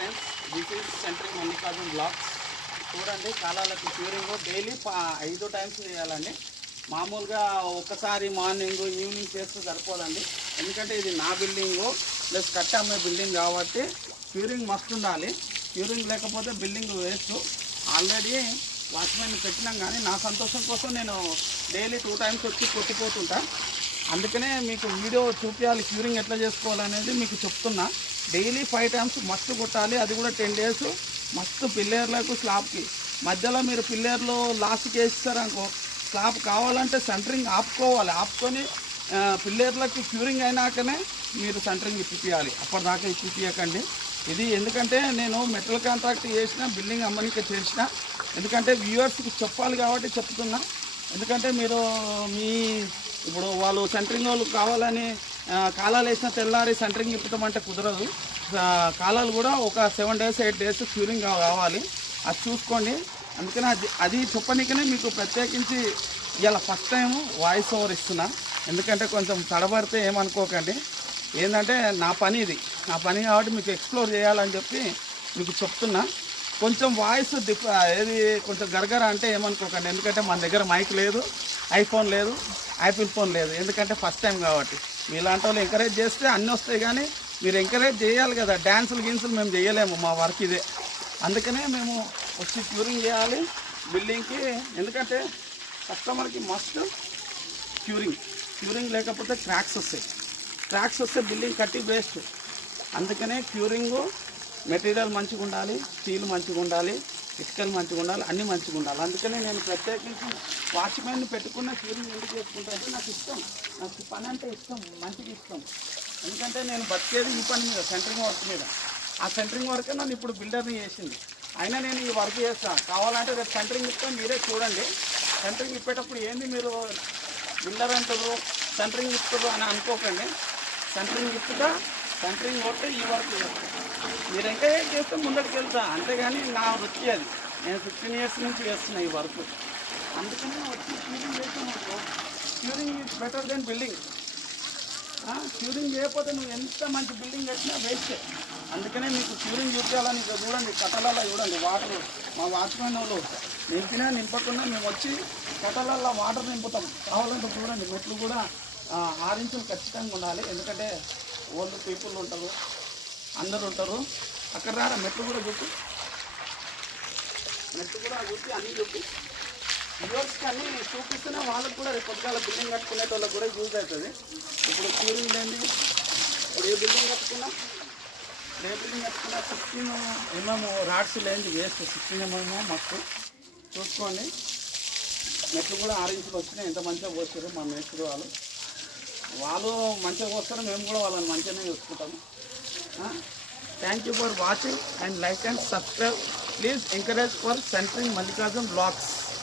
Friends, this is centring Mallikarjun blogs. చూడండి, కాలాలకు curing daily 5 times చేయాలండి. మామూలుగా ఒక్కసారి మార్నింగ్ ఈవినింగ్ చేస్తే సరిపోదండి. ఎందుకంటే ఇది నా బిల్డింగు ప్లస్ కట్టి అమ్మే బిల్డింగ్ కాబట్టి క్యూరింగ్ మస్ట్ ఉండాలి. క్యూరింగ్ లేకపోతే బిల్డింగ్ వేస్ట్. ఆల్రెడీ వాచ్మెన్ పెట్టినాం, కానీ నా సంతోషం కోసం నేను డైలీ 2 టైమ్స్ వచ్చి కొట్టిపోతుంటా. అందుకనే మీకు వీడియో చూపించాలి, క్యూరింగ్ ఎట్లా చేసుకోవాలనేది మీకు చెప్తున్నా. డైలీ 5 టైమ్స్ మస్తు కొట్టాలి, అది కూడా 10 డేస్ మస్తు పిల్లర్లకు స్లాబ్కి. మధ్యలో మీరు పిల్లర్లు లాస్ట్కి వేస్తారనుకో, స్లాబ్ కావాలంటే సెంటరింగ్ ఆపుకొని పిల్లర్లకి క్యూరింగ్ అయినాకనే మీరు సెంటరింగ్ ఇప్పియాలి. అప్పటిదాకా ఇప్పియకండి. ఇది ఎందుకంటే నేను మెటల్ కాంట్రాక్ట్ చేసిన, బిల్డింగ్ అమ్మనిక చేసిన. ఎందుకంటే వ్యూవర్స్కి చెప్పాలి కాబట్టి చెప్తున్నా. ఎందుకంటే మీరు ఇప్పుడు వాళ్ళు సెంటరింగ్ వాళ్ళు కావాలని కాలాలు వేసిన తెల్లారి సెంటరింగ్ ఇప్పుతామంటే కుదరదు. కాలాలు కూడా ఒక 7 డేస్ 8 డేస్ క్యూరింగ్ కావాలి. అది చూసుకోండి. అందుకని అది చెప్పడానికనే మీకు ప్రత్యేకించి ఇలా ఫస్ట్ టైం వాయిస్ ఓవర్ ఇస్తున్నా. ఎందుకంటే కొంచెం తడబడితే ఏమనుకోకండి. ఏంటంటే నా పని ఇది, నా పని కాబట్టి మీకు ఎక్స్ప్లోర్ చేయాలని చెప్పి మీకు చెప్తున్నా. కొంచెం వాయిస్ ఏది కొంచెం గరగర అంటే ఏమనుకోకండి. ఎందుకంటే మన దగ్గర మైక్ లేదు, ఐఫోన్ లేదు, యాపిల్ ఫోన్ లేదు. ఎందుకంటే ఫస్ట్ టైం కాబట్టి. మీలాంటి వాళ్ళు ఎంకరేజ్ చేస్తే అన్నీ వస్తాయి, కానీ మీరు ఎంకరేజ్ చేయాలి కదా. డ్యాన్సులు గిన్సులు మేము చేయలేము, మా వర్క్ ఇదే. అందుకనే మేము వచ్చి క్యూరింగ్ చేయాలి బిల్డింగ్కి. ఎందుకంటే కస్టమర్కి మస్ట్ క్యూరింగ్ లేకపోతే క్రాక్స్ వస్తే బిల్డింగ్ కట్టి వేస్ట్. అందుకనే క్యూరింగు మెటీరియల్ మంచిగా ఉండాలి, స్టీల్ మంచిగా ఉండాలి, ఇటుకలు మంచిగా ఉండాలి, అన్నీ మంచిగా ఉండాలి. అందుకనే నేను ప్రత్యేకించి వాచ్మెన్ పెట్టుకున్న క్యూరింగ్ ఎందుకు చేసుకుంటా అంటే నాకు ఇష్టం. నాకు పని అంటే ఇష్టం, మంచిగా ఇష్టం. ఎందుకంటే నేను బతికేది ఈ పని మీద, సెంటరింగ్ వర్క్ మీద. ఆ సెంటరింగ్ వర్క్ నన్ను ఇప్పుడు బిల్డర్ని చేసింది. అయినా నేను ఈ వర్క్ చేస్తాను. కావాలంటే రేపు సెంటరింగ్ ఇస్తాను, మీరే చూడండి. సెంటరింగ్ ఇప్పేటప్పుడు ఏంది మీరు బిల్డర్ అంటారు, సెంటరింగ్ ఇస్తారు అని అనుకోకండి. సెంటరింగ్ ఇప్పుతా, సెంటరింగ్ కొట్టి ఈ వర్క్ చేస్తాను. మీరు ఇంకా ఏం చేస్తే ముందరికి వెళ్తా, అంతేగాని నా వృత్తి అది. నేను 15 ఇయర్స్ నుంచి చేస్తున్నా ఈ వర్క్. అందుకని వచ్చి క్యూరింగ్ చేసాను. Curing is better than building. Curing చేయకపోతే నువ్వు ఎంత మంచి బిల్డింగ్ కట్టినా వేస్ట్. అందుకనే మీకు క్యూరింగ్ చూపించాలని ఇక్కడ చూడండి, కట్టలలో చూడండి వాటర్. మా వాచ్మెన్ వాళ్ళు నింపకుండా మేము వచ్చి కట్టలలో వాటర్ నింపుతాం. కావాలంటే చూడండి, మెట్లు కూడా 6 ఇంచులు ఖచ్చితంగా ఉండాలి. ఎందుకంటే ఓల్డ్ పీపుల్ ఉంటారు, అందరు ఉంటారు. అక్కడ రారా మెట్లు కూడా చూపి అన్నీ చూపి వ్యూవర్స్కి అన్నీ చూపిస్తేనే వాళ్ళకి కూడా రేపు పొద్దుగాల బిల్డింగ్ కట్టుకునే వాళ్ళకి కూడా యూజ్ అవుతుంది. ఇప్పుడు క్యూరింగ్ లేని ఇప్పుడు ఏ బిల్డింగ్ కట్టుకున్నా 16 mm రాడ్స్ లేని వేస్ట్. 16 mm మస్తు చూసుకోండి. మెట్లు కూడా 6 ఇంచులు వచ్చినాయి. ఎంత మంచిగా పోస్తారు మా మేస్త్రి వాళ్ళు మంచిగా పోస్తారు, మేము కూడా వాళ్ళని మంచిగానే చూసుకుంటాము. Thank you for watching and like and subscribe. Please encourage for centering Mallikarjun blogs.